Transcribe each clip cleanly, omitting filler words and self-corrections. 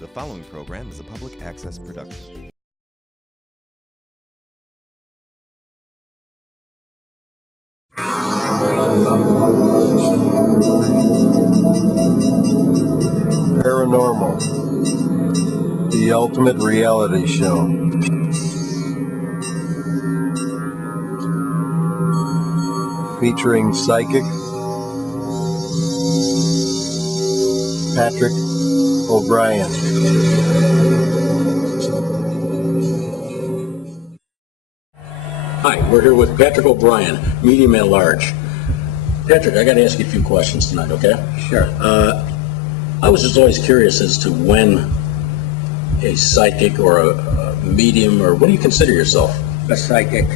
The following program is a public access production. Paranormal, the ultimate reality show. Featuring psychic Patrick O'Brien. Hi, we're here with Patrick O'Brien, medium at large. Patrick, I got to ask you a few questions tonight, okay? Sure. I was just always curious as to when a psychic or a medium, or what do you consider yourself? A psychic.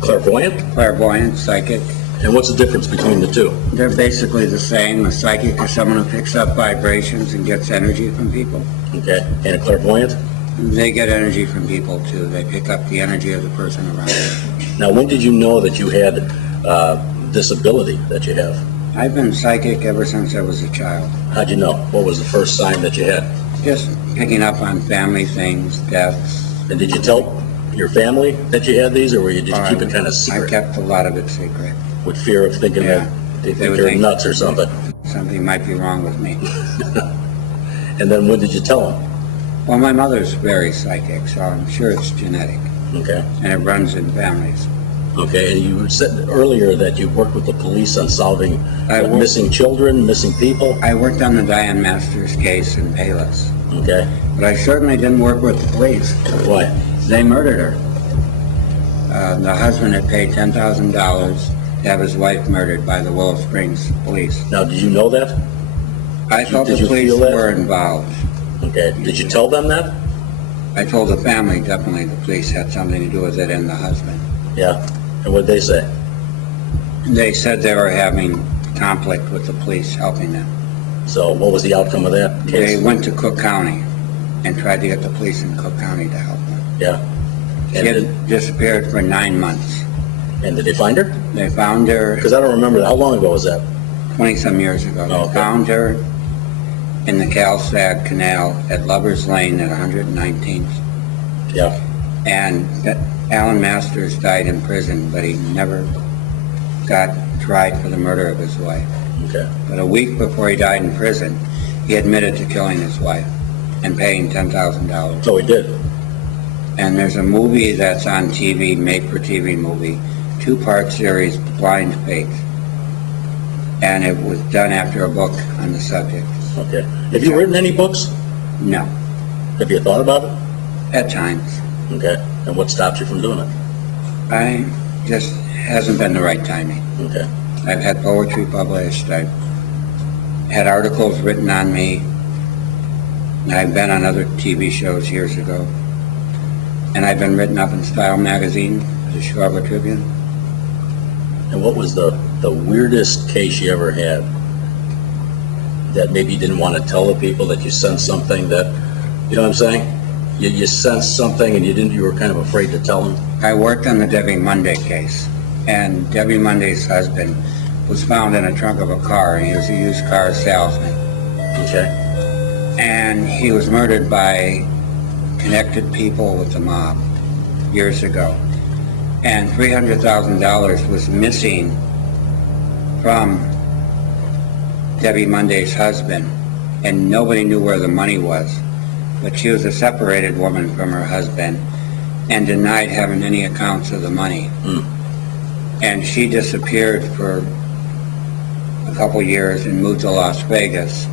Clairvoyant? Clairvoyant, psychic. And what's the difference between the two? They're basically the same. A psychic is someone who picks up vibrations and gets energy from people. Okay. And a clairvoyant? They get energy from people too. They pick up the energy of the person around them. Now, when did you know that you had this ability that you have? I've been psychic ever since I was a child. How'd you know? What was the first sign that you had? Just picking up on family things, deaths. And did you tell your family that you had these, or did you keep it kind of secret? I kept a lot of it secret. With fear of thinking that they think you're nuts or something. Something might be wrong with me. And then when did you tell them? Well, my mother's very psychic, so I'm sure it's genetic. Okay. And it runs in families. Okay, and you said earlier that you worked with the police on solving missing children, missing people. I worked on the Diane Masters case in Payless. Okay. But I certainly didn't work with the police. Why? They murdered her. The husband had paid $10,000 to have his wife murdered by the Willow Springs police. Now, did you know that? I thought the police were involved. Okay. Did you tell them that? I told the family definitely the police had something to do with it and the husband. Yeah. And what did they say? They said they were having conflict with the police helping them. So what was the outcome of that case? They went to Cook County and tried to get the police in Cook County to help them. Yeah. She had disappeared for 9 months. And did they find her? They found her. Because I don't remember that. How long ago was that? 20-some years ago. They found her in the Calsad Canal at Lover's Lane at 119th. Yeah. And Alan Masters died in prison, but he never got tried for the murder of his wife. Okay. But a week before he died in prison, he admitted to killing his wife and paying $10,000. So he did. And there's a movie that's on TV, made-for-TV movie, 2-part series, Blind Faith. And it was done after a book on the subject. Okay. Have you written any books? No. Have you thought about it? At times. Okay. And what stopped you from doing it? I just hasn't been the right timing. Okay. I've had poetry published. I've had articles written on me. I've been on other TV shows years ago. And I've been written up in Style magazine, the Chicago Tribune. And what was the weirdest case you ever had that maybe you didn't want to tell the people, that you sensed something that, you know what I'm saying? You sensed something and you were kind of afraid to tell them? I worked on the Debbie Monday case, and Debbie Monday's husband was found in a trunk of a car, and he was a used car salesman. Okay. And he was murdered by connected people with the mob years ago. And $300,000 was missing from Debbie Monday's husband, and nobody knew where the money was. But she was a separated woman from her husband and denied having any accounts of the money. And she disappeared for a couple years and moved to Las Vegas.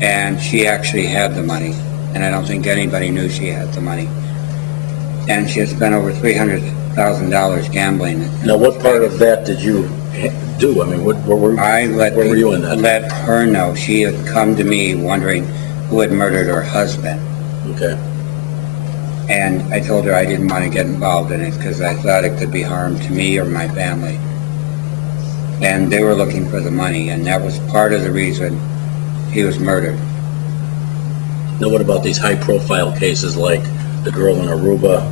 And she actually had the money, and I don't think anybody knew she had the money. And she had spent over $300,000 gambling. Now, what part of that did you do? I mean, where were you in that? I let her know. She had come to me wondering who had murdered her husband. Okay. And I told her I didn't want to get involved in it because I thought it could be harm to me or my family. And they were looking for the money, and that was part of the reason he was murdered. Now, what about these high-profile cases like the girl in Aruba,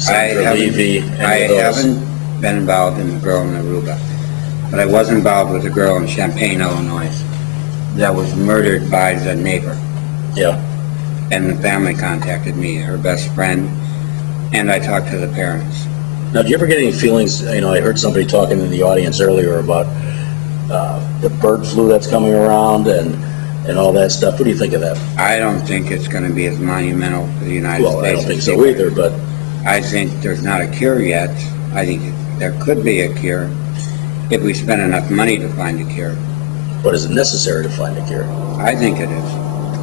Sandra Levy? I haven't been involved in the girl in Aruba, but I was involved with a girl in Champaign, Illinois, that was murdered by the neighbor. Yeah. And the family contacted me, her best friend, and I talked to the parents. Now, do you ever get any feelings, I heard somebody talking in the audience earlier about the bird flu that's coming around and all that stuff. What do you think of that? I don't think it's going to be as monumental for the United States. Well, I don't think so either, but... I think there's not a cure yet. I think there could be a cure if we spend enough money to find a cure. But is it necessary to find a cure? I think it is.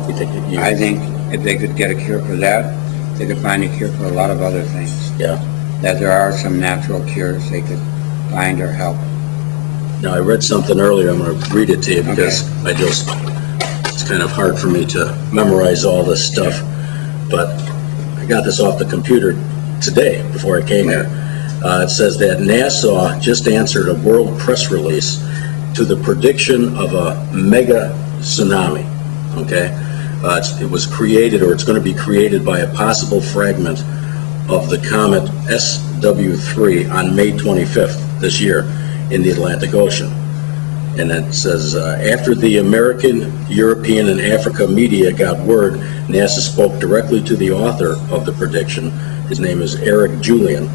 You think I think if they could get a cure for that, they could find a cure for a lot of other things. Yeah. That there are some natural cures they could find or help. Now, I read something earlier. I'm going to read it to you because it's kind of hard for me to memorize all this stuff. But I got this off the computer today before I came here. It says that NASA just answered a world press release to the prediction of a mega tsunami. Okay, it was created, or it's going to be created, by a possible fragment of the comet SW3 on May 25th this year in the Atlantic Ocean. And it says, after the American, European, and Africa media got word, NASA spoke directly to the author of the prediction. His name is Eric Julian.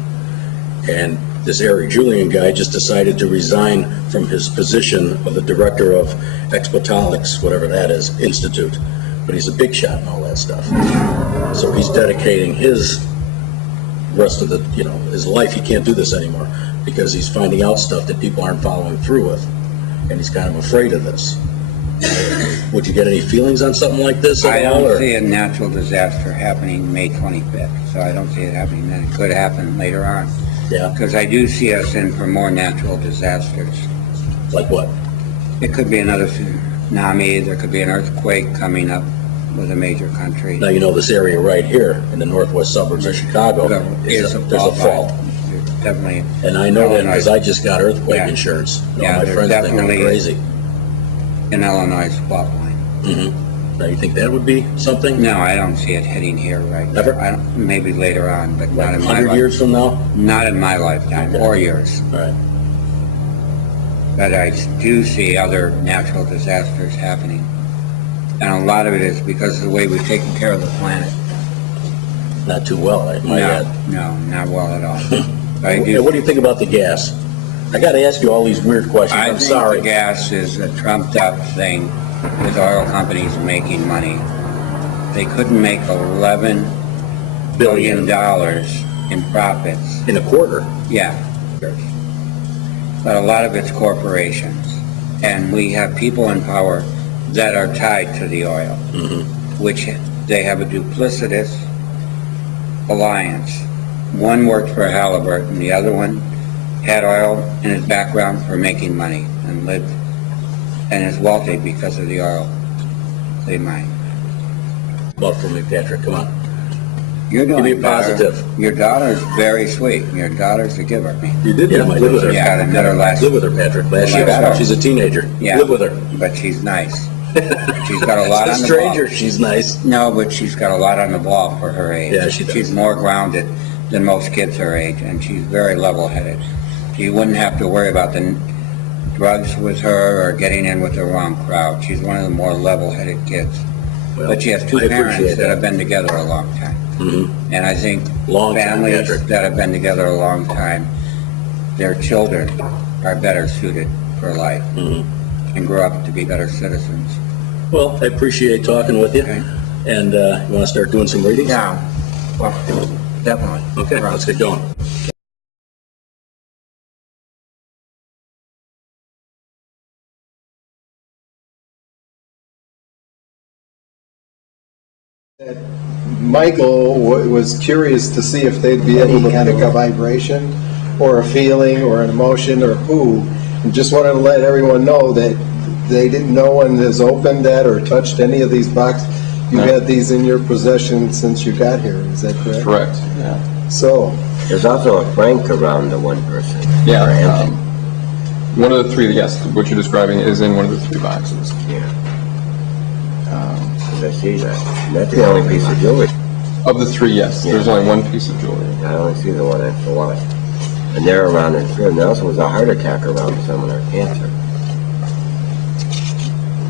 And this Eric Julian guy just decided to resign from his position of the director of Expotolics, whatever that is, Institute. But he's a big shot and all that stuff. So he's dedicating his rest of the, his life. He can't do this anymore because he's finding out stuff that people aren't following through with. And he's kind of afraid of this. Would you get any feelings on something like this I at all? don't see a natural disaster happening May 25th, so I don't see it happening then. It could happen later on. Yeah. Because I do see us in for more natural disasters. Like what? It could be another tsunami, there could be an earthquake coming up with a major country. Now, this area right here in the northwest suburbs of Chicago, there's a fault. Definitely. And I know that because I just got earthquake insurance. My friends think I'm crazy. In Illinois fault line. Mm-hmm. Now, you think that would be something? No, I don't see it hitting here right now. Ever? Maybe later on, but not in my 100 years from now? Not in my lifetime, or yours. All right. But I do see other natural disasters happening. And a lot of it is because of the way we've taken care of the planet. Not too well, I might add. No, not well at all. What do you think about the gas? I got to ask you all these weird questions. I'm sorry. I think the gas is a trumped-up thing with oil companies making money. They couldn't make $11 billion in profits. In a quarter? Yeah. But a lot of it's corporations. And we have people in power that are tied to the oil, which they have a duplicitous alliance. One worked for Halliburton, the other one had oil in his background for making money and lived and is wealthy because of the oil they mine. Vote for me, Patrick. Come on. You're doing Give me a positive. better. Your daughter's very sweet. Your daughter's a giver. You did live with her. Yeah, I met her last. Live with her, Patrick. Last year. She's a teenager. Yeah. Live with her. But she's nice. She's got a lot on the stranger, ball. she's nice. No, but she's got a lot on the ball for her age. Yeah, she does. She's more grounded than most kids her age, and she's very level-headed. You wouldn't have to worry about the drugs with her or getting in with the wrong crowd. She's one of the more level-headed kids. Well, but she has two parents that have been together a long time. Mm-hmm. And I think families that have been together a long time, their children are better suited for life and grow up to be better citizens. Well, I appreciate talking with you. Okay. And you want to start doing some readings? Yeah, well, definitely. Okay, let's get going. Michael was curious to see if they'd be able to pick a vibration or a feeling or an emotion or who, and just wanted to let everyone know that no one has opened that or touched any of these boxes. You had these in your possession since you got here, is that correct? Correct. Yeah. So. There's also a frank around the one person. Yeah. Or empty. One of the three, yes, what you're describing is in one of the three boxes. Yeah. I see that. And that's the only piece of jewelry. Of the three, yes, there's only one piece of jewelry. I only see the one that's the one. And they're around in fear. And there also was a heart attack around someone or cancer.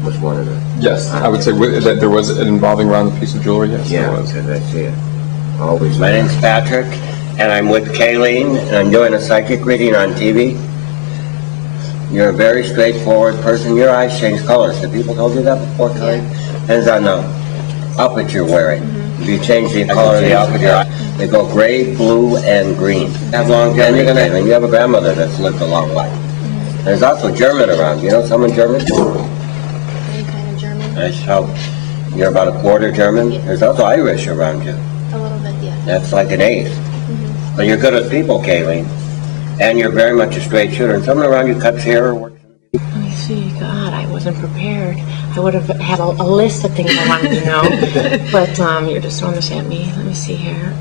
was one of the... Yes, I would say that there was an involving around the piece of jewelry, yes, there Yeah, was. because I see it. Always. My name's Patrick, and I'm with Kayleen, and I'm doing a psychic reading on TV. You're a very straightforward person. Your eyes change colors. Have people told you that before, Kayleen? Depends on the outfit you're wearing. If you change the color of the outfit, your eyes, they go gray, blue, and green. Have longevity, Kayleen. You have a grandmother that's lived a long life. There's also German around. You know someone German? Any kind of German? That's how you're about a quarter German. There's also Irish around you. A little bit, yeah. That's like an eighth. But you're good at people, Kayleen. And you're very much a straight shooter. And someone around you cuts hair or works. Let me see. God, I wasn't prepared. I would have had a list of things I wanted to know. But you're just throwing this at me. Let me see here.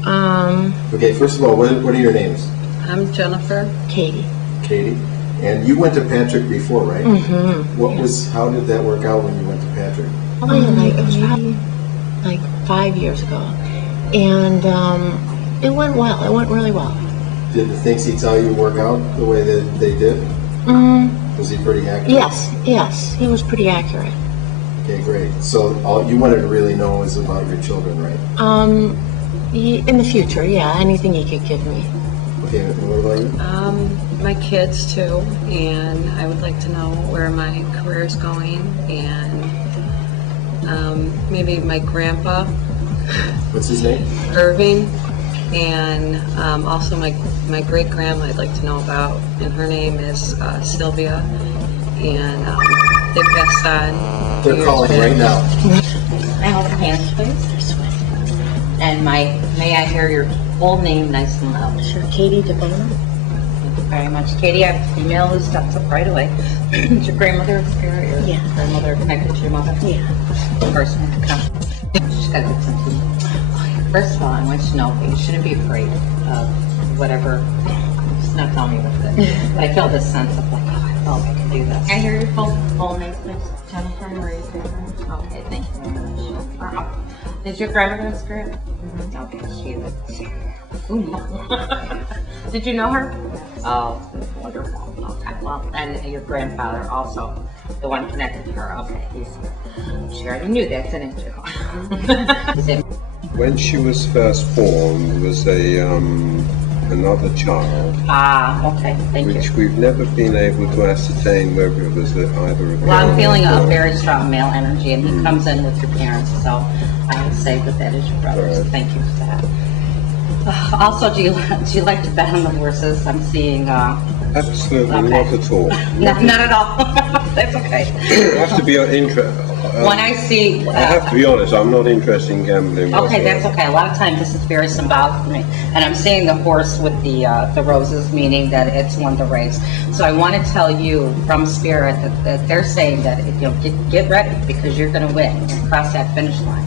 Okay, first of all, what are your names? I'm Jennifer. Katie. Katie? And you went to Patrick before, right? Mm-hmm. How did that work out when you went to Patrick? Probably maybe like 5 years ago. And it went well. It went really well. Did the things he tell you work out the way that they did? Was he pretty accurate? Yes. He was pretty accurate. Okay, great. So all you wanted to really know was about your children, right? In the future, yeah. Anything he could give me. Okay, and what about you? My kids too, and I would like to know where my career is going, and maybe my grandpa, What's his name? Irving, and also my great grandma I'd like to know about, and her name is Sylvia, and they passed on. They're calling right now. May I hold your hands, please? And may I hear your full name nice and loud? Sure, Katie DeBono. Thank you very much. Katie, I have a female who steps up right away. Is your grandmother a spirit? Your Yeah. grandmother connected to your mother? Yeah. Person to come. She's got to get something. First of all, I want you to know that you shouldn't be afraid of whatever. Just not telling me what's it. But I feel this sense of like, oh, I felt I could do this. Can I hear your full name, please? Jennifer Marie. Okay, thank you very much. Is your grandmother a spirit? Okay, she is. Did you know her? Oh, wonderful. Okay, well, and your grandfather also, the one connected to her. Okay, she already knew that, didn't you? When she was first born, there was another child, Okay, thank which you. we've never been able to ascertain whether it was either a girl. Well, I'm feeling a or very strong male energy, and he comes in with your parents, so I would say that is your brother. So Right. thank you for that. Also, do you like to bet on the horses? I'm seeing. Absolutely Okay. not at all. Not at all. That's okay. I have to be interested. When I see. I have to be honest. I'm not interested in gambling. Okay, that's whatsoever. okay. A lot of times this is very symbolic for me. And I'm seeing the horse with the roses, meaning that it's won the race. So I want to tell you from Spirit that they're saying that get ready because you're going to win and cross that finish line.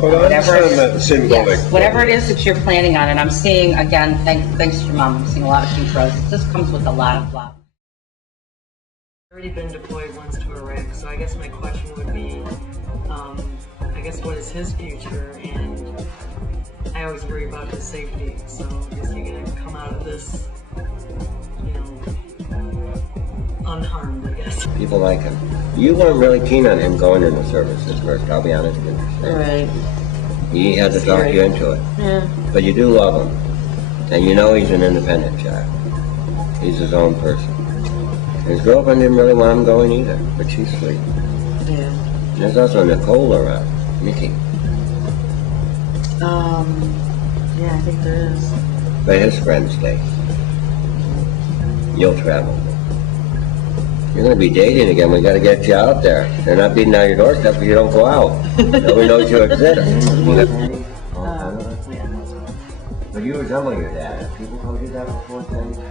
Well, I understand that symbolic. Yes, whatever it is that you're planning on. And I'm seeing, again, thanks to your mom, I'm seeing a lot of pink roses. This comes with a lot of love. Already been deployed once to Iraq, so I guess my question would be, I guess what is his future? And I always worry about his safety, so is he gonna come out of this, unharmed, I guess? People like him. You weren't really keen on him going in the service at first, I'll be honest with you. Right. He had to talk you into it. Yeah. But you do love him. And you know he's an independent child. He's his own person. His girlfriend didn't really want him going either, but she's sweet. Yeah. There's also Nicole around. Nikki. Yeah, I think there is. But his friends stay. You'll travel. You're going to be dating again. We got to get you out there. They're not beating down your doorstep if you don't go out. Nobody knows you exist. But you resemble your dad. Have people told you that before?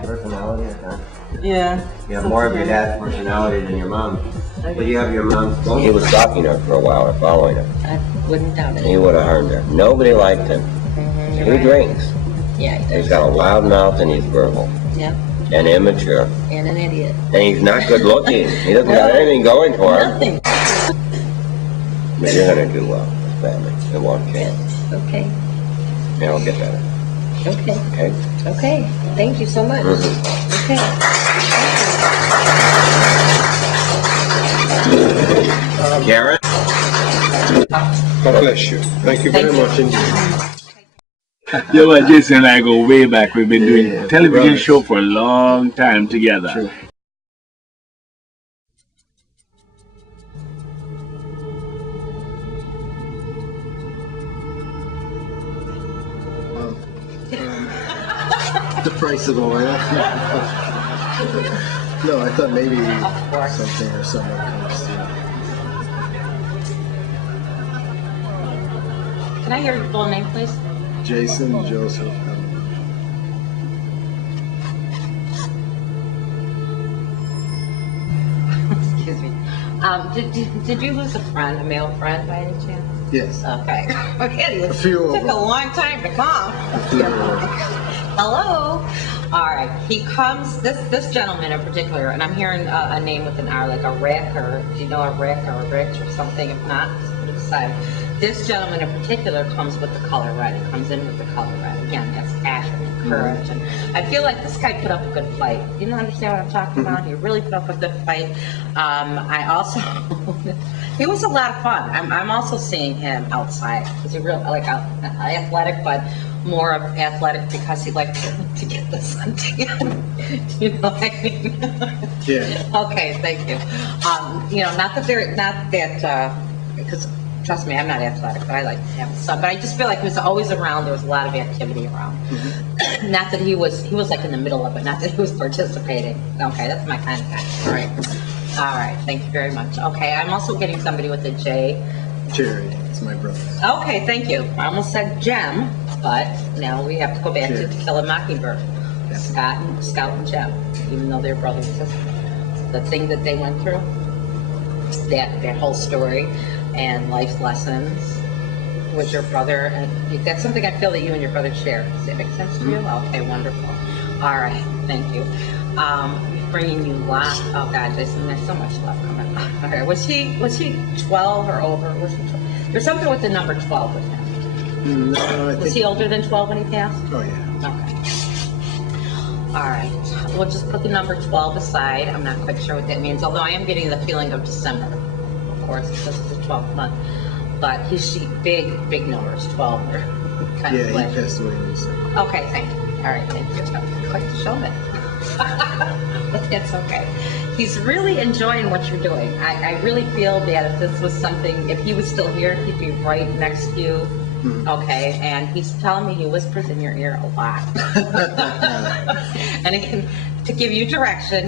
Personality or something? Yeah. You have more of your dad's personality than your mom. But you have your mom's. Well, he was stalking her for a while or following her. I wouldn't doubt it. He would have harmed her. Nobody liked him. He drinks. Yeah, he He's got a loud mouth and he's verbal. Yep. And immature. And an idiot. And he's not good looking. He doesn't got anything going for him. Nothing. But you're going to do well, family. It won't change. Okay. It'll get better. Okay. Okay? Okay. Thank you so much. Okay. Garrett? God bless you. Thank you very much indeed. You know, Jason and I go way back. We've been doing television brothers. show for a long time together. True. The price of oil. No, I thought maybe something or someone comes to. Can I hear your full name, please? Jason Joseph. Excuse me. Did you lose a friend, a male friend, by any chance? Yes. Okay. Okay. A few of Took a them. long time to come. Hello. All right. He comes. This gentleman in particular, and I'm hearing a name with an R, like a Rick, or do you know a Rick or a Rich or something? If not, just put it aside. This gentleman in particular comes with the color red. He comes in with the color red. Again, that's passion and courage. And I feel like this guy put up a good fight. You know, understand what I'm talking about? He really put up a good fight. I also, he was a lot of fun. I'm also seeing him outside. He's a real, like, athletic, but more of athletic because he likes to get the sun tan. You know what I mean? Yeah. Okay, thank you. You know, not that, because trust me, I'm not athletic, but I like to have sun. But I just feel like he was always around. There was a lot of activity around. Not that he was like in the middle of it. Not that he was participating. Okay, that's my kind of guy. All right. All right. Thank you very much. Okay, I'm also getting somebody with a J. Jerry, it's my brother. Okay, thank you. I almost said Jem, but now we have to go back to Kill a Mockingbird. Scout and Jem, even though they're brothers and sisters. The thing that they went through, that whole story, and life lessons with your brother, and that's something I feel that you and your brother share. Does that make sense to you? Okay, wonderful. All right, thank you. Bringing you lots. Oh God, Jason, there's so much love coming. All right, was he 12 or over? Was he 12? There's something with the number 12 with him. No, I Was think. he older than 12 when he passed? Oh yeah. Okay. All right, we'll just put the number 12 aside. I'm not quite sure what that means, although I am getting the feeling of December, of course, because it's the 12th month. But he's big numbers, 12 or kind Yeah, of he like. passed away in December. Okay, thank you. All right, thank you. Quite the showman. But that's okay. He's really enjoying what you're doing. I really feel that if this was something, if he was still here, he'd be right next to you. Okay, and he's telling me he whispers in your ear a lot. And again, to give you direction.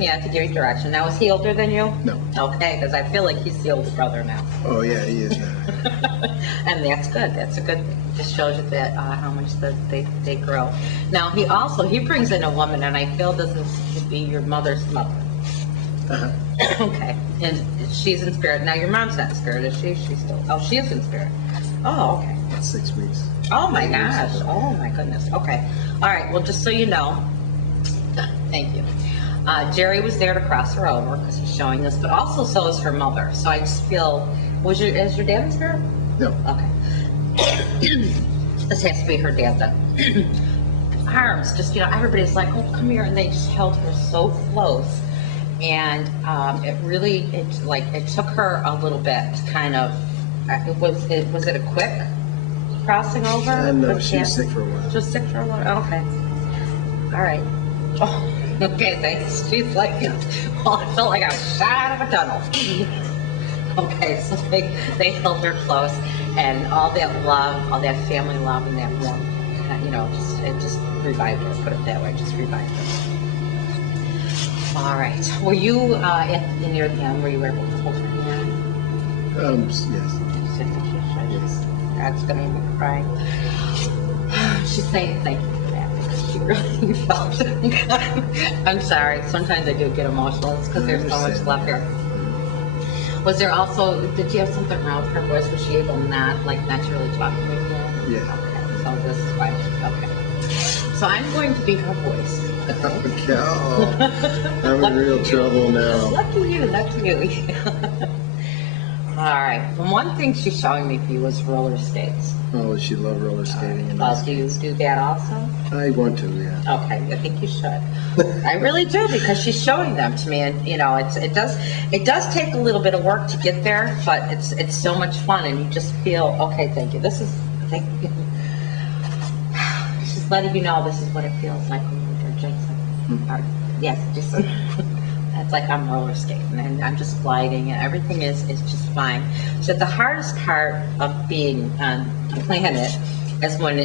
Now, is he older than you? No. Okay, because I feel like he's the older brother now. Oh yeah, he is now. And that's good. That's a good. Just shows you that how much they grow. Now he brings in a woman, and I feel this would be your mother's mother. Okay, and she's in spirit. Now your mom's not in spirit, is she? She's still. Oh, she is in spirit. Oh, okay. 6 weeks. Oh my gosh. Oh my goodness. Okay. All right. Well, just so you know, thank you. Jerry was there to cross her over because he's showing this, but also so is her mother. So I just feel, is your dad in spirit? No. Okay. This has to be her dad then. Arms, just, everybody's like, oh, come here. And they just held her so close. And it took her a little bit to kind of, was it a quick crossing over? No, she was sick for a while. She was sick for a while? Okay. All right. Oh, okay, thanks. She's like, well, it felt like I was shot out of a tunnel. Okay, so they held her close, and all that love, all that family love, and that warmth, it just revived her. Put it that way, just revived her. All right. Were you near the end? Were you able to hold her hand? Yes. God's gonna make me cry. She's saying thank you for that because she really felt it. I'm sorry. Sometimes I do get emotional. It's because there's so much love here. Was there also? Did you have something wrong with her voice? Was she able not to really talk to me? Yeah. Okay. So this is why. Okay. So I'm going to be her voice. Oh, I'm in real trouble now. Lucky you. All right. Well, one thing she's showing me for you was roller skates. Oh, she loved roller skating. And Do you do that also? I want to, yeah. Okay, I think you should. I really do, because she's showing them to me, and you know, it does take a little bit of work to get there, but it's so much fun, and you just feel okay. Thank you. Thank you. Just letting you know this is what it feels like when you're Jason. Or, yes, just it's like I'm roller skating and I'm just gliding, and everything is just fine. So the hardest part of being on the planet is when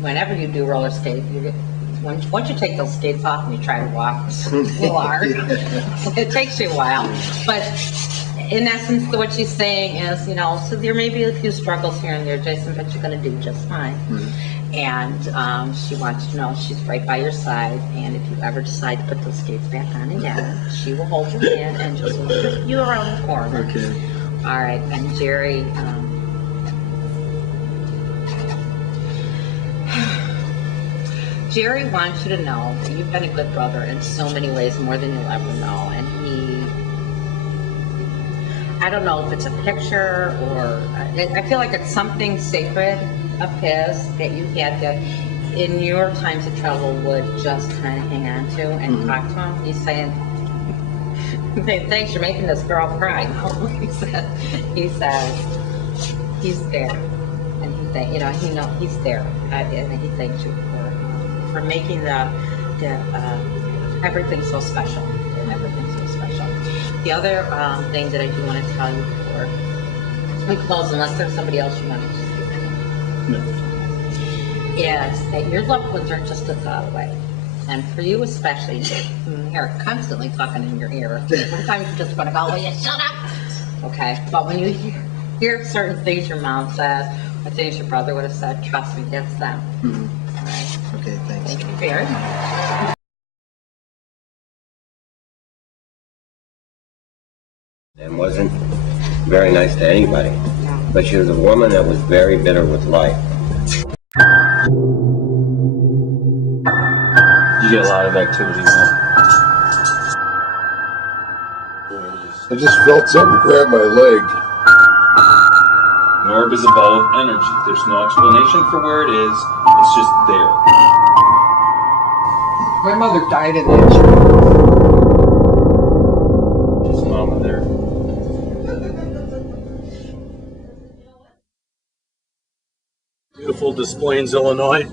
whenever you do roller skate, once you take those skates off and you try to walk, it's a little hard. It takes you a while, but in essence, what she's saying is, you know, so there may be a few struggles here and there, Jason, but you're going to do just fine. And she wants to know she's right by your side, and if you ever decide to put those skates back on again, she will hold your hand and just lift you around the corner. Okay. All right, and Jerry, Jerry wants you to know that you've been a good brother in so many ways, more than you'll ever know. And I don't know if it's a picture or, I feel like it's something sacred of his that you had that in your times of trouble would just kind of hang on to and talk to him. He's saying, thanks, you're making this girl cry. No, he says, he's there. And he's there. And he thanks you for making everything so special. And everything so special. The other thing that I do want to tell you before we close, unless there's somebody else you want to speak to, is that your loved ones are just a thought away. And for you especially, they're constantly talking in your ear. Sometimes you just want to go, will you shut up? Okay, but when you hear certain things your mom says, or things your brother would have said, trust me, it's them. All right? Okay, thanks. Thank you very much. And wasn't very nice to anybody. But she was a woman that was very bitter with life. You get a lot of activity now. I just felt something grab my leg. An orb is a ball of energy. There's no explanation for where it is. It's just there. My mother died in that year. Just mama there. Beautiful Des Plaines, Illinois.